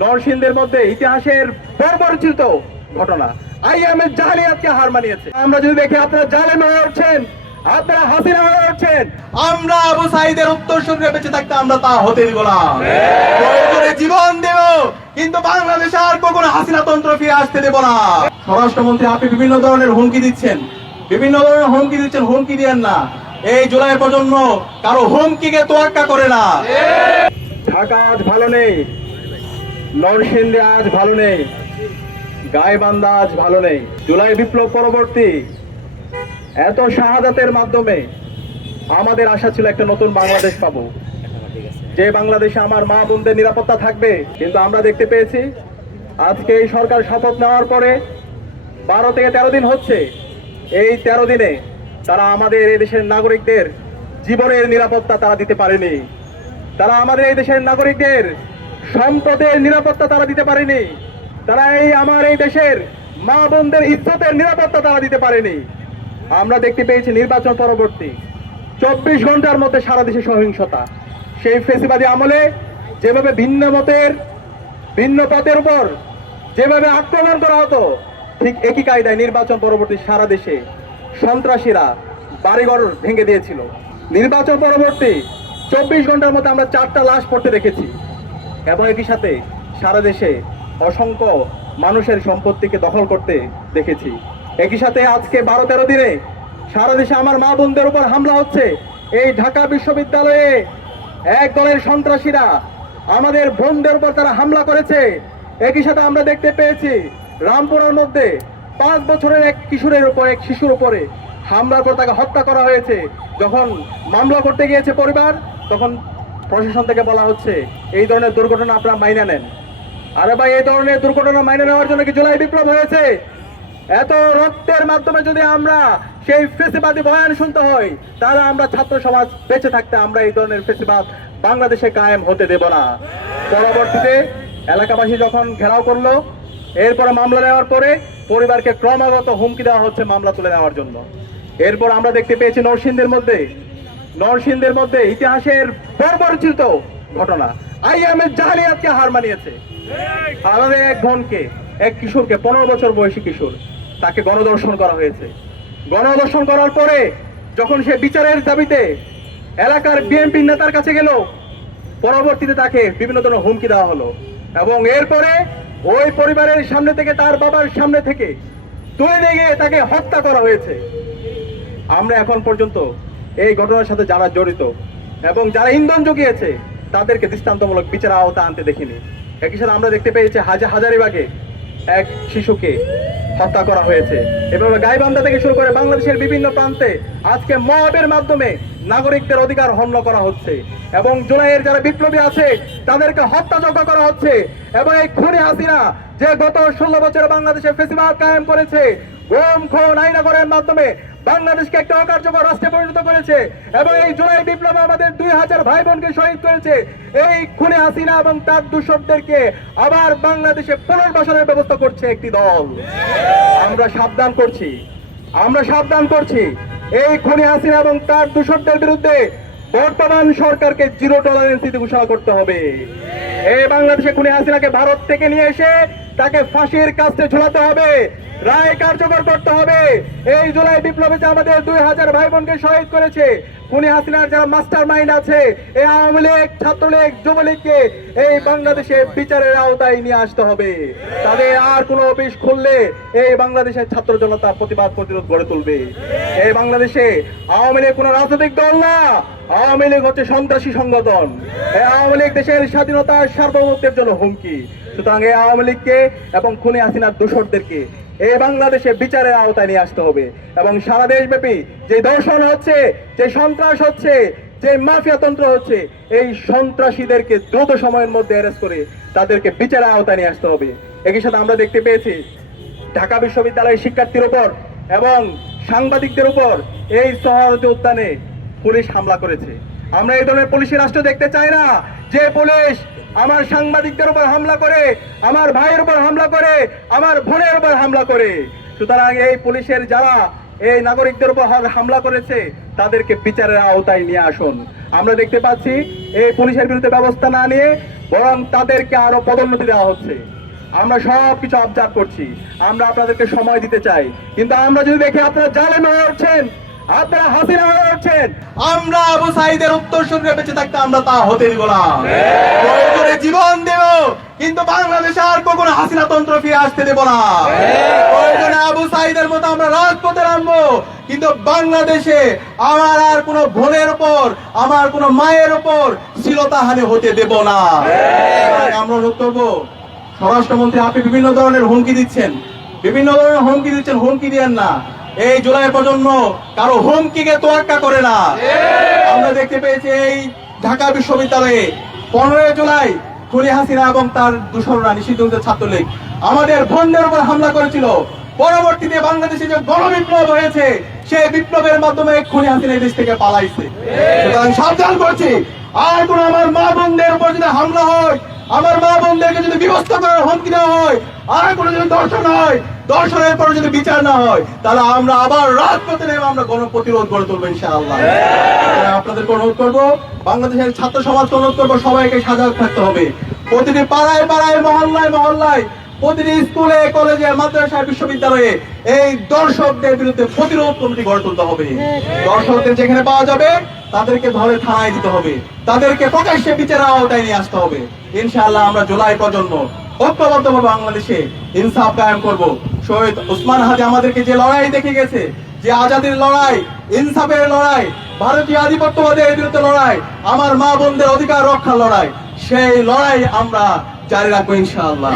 নরসিংদীর মধ্যে ইতিহাসের বর্বরচিত ঘটনা আইএমএ জালিয়াতকে হার মানিয়েছে। আমরা যদি দেখি আপনারা জালেম হয়ে উঠছেন, আপনারা হাসিনা হয়ে উঠছেন। আমরা আবু সাইদের উত্তরসূরিরা বেঁচে থাকতে আমরা তা হতে দিব না। প্রয়োজনে জীবন দেব, কিন্তু বাংলাদেশে আর কখনো হাসিনা তন্ত্র ফিরে আসতে দেব না। স্বরাষ্ট্রমন্ত্রী আপনি বিভিন্ন ধরনের হুমকি দিচ্ছেন, হুমকি দিয়েন না। এই জুলাই প্রজন্ম কারো হুমকিকে তোয়াক্কা করে না। ঢাকা আজ ভালো নেই, নরসিংদী আজ ভালো নেই, গাইবান্ধা আজ ভালো নেই। জুলাই বিপ্লব পরবর্তী এত শাহাদাতের মাধ্যমে আমাদের আশা ছিল একটা নতুন বাংলাদেশ পাবো, যে বাংলাদেশে আমার মা বোনদের নিরাপত্তা থাকবে। কিন্তু আমরা দেখতে পেয়েছি আজকে এই সরকার শপথ নেওয়ার পরে 12 থেকে 13 দিন হচ্ছে। এই 13 দিনে তারা আমাদের এই দেশের নাগরিকদের জীবনের নিরাপত্তা তারা দিতে পারেনি। তারা আমাদের এই দেশের নাগরিকদের সম্পদের নিরাপত্তা তারা দিতে পারেনি। তারা আমার এই দেশের মা বোনদের ইজ্জতের নিরাপত্তা তারা দিতে পারেনি। আমরা দেখতে পেয়েছি নির্বাচন পরবর্তী 24 ঘন্টার মধ্যে সারা দেশে সহিংসতা। সেই ফেসিবাদী আমলে যেভাবে ভিন্ন মতের ভিন্ন পথের উপর যেভাবে আক্রমণ করা হতো, ঠিক একই কায়দায় নির্বাচন পরবর্তী সারা দেশে সন্ত্রাসীরা বাড়িঘর ভেঙে দিয়েছিল। নির্বাচন পরবর্তী 24 ঘন্টার মধ্যে আমরা 4টা লাশ পড়তে দেখেছি, এবং একই সাথে সারা দেশে অসংখ্য মানুষের সম্পত্তিকে দখল করতে দেখেছি। একই সাথে আজকে 12-13 দিনে সারা দেশে আমার মা বোনদের উপর হামলা হচ্ছে। এই ঢাকা বিশ্ববিদ্যালয়ে এক দলের সন্ত্রাসীরা আমাদের বোনদের উপর তারা হামলা করেছে। একই সাথে আমরা দেখতে পেয়েছি রামপুরার মধ্যে 5 বছরের এক শিশুর উপরে হামলার পর তাকে হত্যা করা হয়েছে। যখন মামলা করতে গিয়েছে পরিবার, তখন প্রশাসন থেকে বলা হচ্ছে এই ধরনের দুর্ঘটনা আপনারা মাইনে নেন। আরে ভাই, এই ধরনের দুর্ঘটনা মাইনে নেওয়ার জন্য কি জুলাই বিপ্লব হয়েছে? এত রক্তের মাধ্যমে যদি আমরা সেই ফেসিবাদী বয়ান শুনতে হয়, তাহলে আমরা ছাত্র সমাজ বেঁচে থাকতে আমরা এই ধরনের ফেসিবাদ বাংলাদেশে কায়েম হতে দেব না। পরবর্তীতে এলাকাবাসী যখন ঘেরাও করলো, এরপর মামলা নেওয়ার পরে পরিবারকে ক্রমাগত হুমকি দেওয়া হচ্ছে মামলা তুলে নেওয়ার জন্য। এরপর আমরা দেখতে পেয়েছি নরসিংদীর মধ্যে ইতিহাসের বর্বরচিত ঘটনা আইএমএ জালিয়াতকে হার মানিয়েছে। আমাদের এক কিশোরকে 15 বছর বয়সী কিশোর, তাকে গণধর্ষণ করা হয়েছে। গণধর্ষণ করার পরে যখন সে বিচারের দাবিতে এলাকার বিএনপি নেতার কাছে গেল, পরবর্তীতে তাকে বিভিন্ন ধরনের হুমকি দেওয়া হলো, এবং এরপরে ওই পরিবারের সামনে থেকে, তার বাবার সামনে থেকে তুলে নিয়ে গিয়ে তাকে হত্যা করা হয়েছে। আমরা এখন পর্যন্ত এই ঘটনার সাথে যারা জড়িত এবং যারা ইন্ধন জুগিয়েছে তাদেরকে দৃষ্টান্তমূলক বিচারের আওতা আনতে দেখিনি। একই সাথে আমরা দেখতে পেয়েছি হাজারিবাগে এক শিশুকে হত্যা করা হয়েছে। এভাবে গাইবান্ধা থেকে শুরু করে বাংলাদেশের বিভিন্ন প্রান্তে আজকে মবের মাধ্যমে নাগরিকদের অধিকার হনন করা হচ্ছে, এবং জুলাইয়ের যারা বিপ্লবী আছে তাদেরকে হত্যাযজ্ঞ করা হচ্ছে। এবং এই খুনি হাসিনা যে গত 16 বছরে বাংলাদেশে ফেসিবাদ কায়েম করেছে, গুম খুন আইনাগরের মাধ্যমে বাংলাদেশকে একটা অকার্যকর রাষ্ট্রে পরিণত করেছে, এবং এই জুলাই বিপ্লবে আমাদের 2000 ভাই বোনকে শহীদ করেছে। এই খুনি হাসিনা এবং তার দূষরদেরকে আবার বাংলাদেশে পুনর্বাসনের ব্যবস্থা করছে একটি দল। আমরা সাবধান করছি এই খুনি হাসিনা এবং তার দূষরদের বিরুদ্ধে বর্তমান সরকারকে জিরো টলারেন্স নীতি ঘোষণা করতে হবে। এই বাংলাদেশে খুনি হাসিনাকে ভারত থেকে নিয়ে এসে তাকে ফাঁসির কাস্টে ঝুলাতে হবে, রায় কার্যকর করতে হবে। এই জুলাই বিপ্লবে যে আমাদের 2000 ভাই বোনকে শহীদ করেছে, খুনি হাসিনার যারা মাস্টার মাইন্ড আছে, এই আওয়ামী লীগ, ছাত্রলীগ, যুবলীগকে এই বাংলাদেশে বিচারের আওতায় নিয়ে আসতে হবে। তাদের আর কোনো অফিস খুললে এই বাংলাদেশের ছাত্র জনতা প্রতিরোধ গড়ে তুলবে। এই বাংলাদেশে আওয়ামী লীগ কোনো রাজনৈতিক দল না, আওয়ামী লীগ হচ্ছে সন্ত্রাসী সংগঠন। এই আওয়ামী লীগ দেশের স্বাধীনতা সার্বভৌমত্বের জন্য হুমকি। সুতরাং এই আওয়ামী লীগকে এবং খুনি হাসিনার দোষরদেরকে এই বাংলাদেশে বিচারের আওতায় নিয়ে আসতে হবে, এবং সারা দেশব্যাপী যে ধর্ষণ হচ্ছে, যে সন্ত্রাস হচ্ছে, যে মাফিয়া তন্ত্র হচ্ছে, এই সন্ত্রাসীদেরকে দ্রুত সময়ের মধ্যে অ্যারেস্ট করে তাদেরকে বিচারের আওতায় নিয়ে আসতে হবে। একই সাথে আমরা দেখতে পেয়েছি ঢাকা বিশ্ববিদ্যালয়ের শিক্ষার্থীর উপর এবং সাংবাদিকদের উপর এই সোহরাওয়ার্দী উদ্যানে পুলিশ হামলা করেছে। আমরা এই ধরনের পুলিশের রাষ্ট্র দেখতে চাই না, যে পুলিশ আমার সাংবাদিকদের উপর হামলা করে, আমার ভাইয়ের উপর হামলা করে, আমার বোনের উপর হামলা করে। সুতরাং এই পুলিশের যারা এই নাগরিকদের উপর হামলা করেছে তাদেরকে বিচারের আওতায় নিয়ে আসুন। আমরা দেখতে পাচ্ছি এই পুলিশের বিরুদ্ধে ব্যবস্থা না নিয়ে বরং তাদেরকে আরো পদোন্নতি দেওয়া হচ্ছে। আমরা সবকিছু অবজার্ভ করছি, আমরা আপনাদেরকে সময় দিতে চাই, কিন্তু আমরা যদি দেখি আপনারা জালেম হয়ে উঠছেন, আপনারা হাসিনা হয়ে উঠছেন, আমরা আবু সাঈদের উত্তরসূরিরা বেঁচে থাকতে আমরা তা হতে দিব না। প্রয়োজনে জীবন দেব, কিন্তু বাংলাদেশে আর কখনো হাসিনা তন্ত্র ফিরে আসতে দেব না। প্রয়োজনে আবু সাঈদের মতো আমরা রাজপথে নামবো, কিন্তু বাংলাদেশে আমার আর কোনো বোনের উপর, আমার কোনো মায়ের উপর শ্লীলতাহানি হতে দেব না। আমরা অনুরোধ করবো, স্বরাষ্ট্রমন্ত্রী আপনি বিভিন্ন ধরনের হুমকি দিচ্ছেন, হুমকি দিয়েন না। এই জুলাই প্রজন্ম কারো হুমকিকে তোয়াক্কা করে না। আমরা দেখতে পেয়েছি এই ঢাকা বিশ্ববিদ্যালয়ে 15 জুলাই খুনি হাসিনা এবং তার দূষণরা নিষিদ্ধ ছাত্রলীগ আমাদের বোনদের উপর হামলা করেছিল। পরবর্তীতে বাংলাদেশে যে গণবিপ্লব হয়েছে, সেই বিপ্লবের মাধ্যমে খুনি হাসিনা দেশ থেকে পালাইছে। সুতরাং সাবধান করছি, আর কোন আমার মা বোনদের উপর যদি হামলা হয়, আমার মা বোনদেরকে যদি বিভক্ত করার হুমকি দেওয়া হয়, আর কোনো যদি দর্শন হয়, দর্শনের পর যদি বিচার না হয়, তাহলে আমরা আবার রাজপথে নেমে আমরা গণপ্রতিরোধ গড়ে তুলবো ইনশাআল্লাহ। আপনাদেরকে অনুরোধ করবো, বাংলাদেশের ছাত্র সমাজকে অনুরোধ করবো, সবাইকে সজাগ থাকতে হবে। প্রতিটি পাড়ায় পাড়ায়, মহল্লায় মহল্লায়, প্রতিটি স্কুলে, কলেজে, মাদ্রাসায়, বিশ্ববিদ্যালয়ে এই দর্শকদের বিরুদ্ধে প্রতিরোধ কমিটি গড়ে তুলতে হবে। দর্শকদের যেখানে পাওয়া যাবে তাদেরকে ধরে থানায় দিতে হবে, তাদেরকে প্রকাশ্যে বিচারের আওতায় নিয়ে আসতে হবে। ইনশাআল্লাহ আমরা জুলাই প্রজন্ম ঐক্যবদ্ধভাবে বাংলাদেশে ইনসাফ কায়েম করব। শহীদ ওসমান হাদি আমাদেরকে যে লড়াই দেখে গেছে, যে আজাদির লড়াই, ইনসাফের লড়াই, ভারতীয় আধিপত্যবাদের বিরুদ্ধে লড়াই, আমার মা বোনদের অধিকার রক্ষার লড়াই, সেই লড়াই আমরা জারি রাখবো ইনশাআল্লাহ।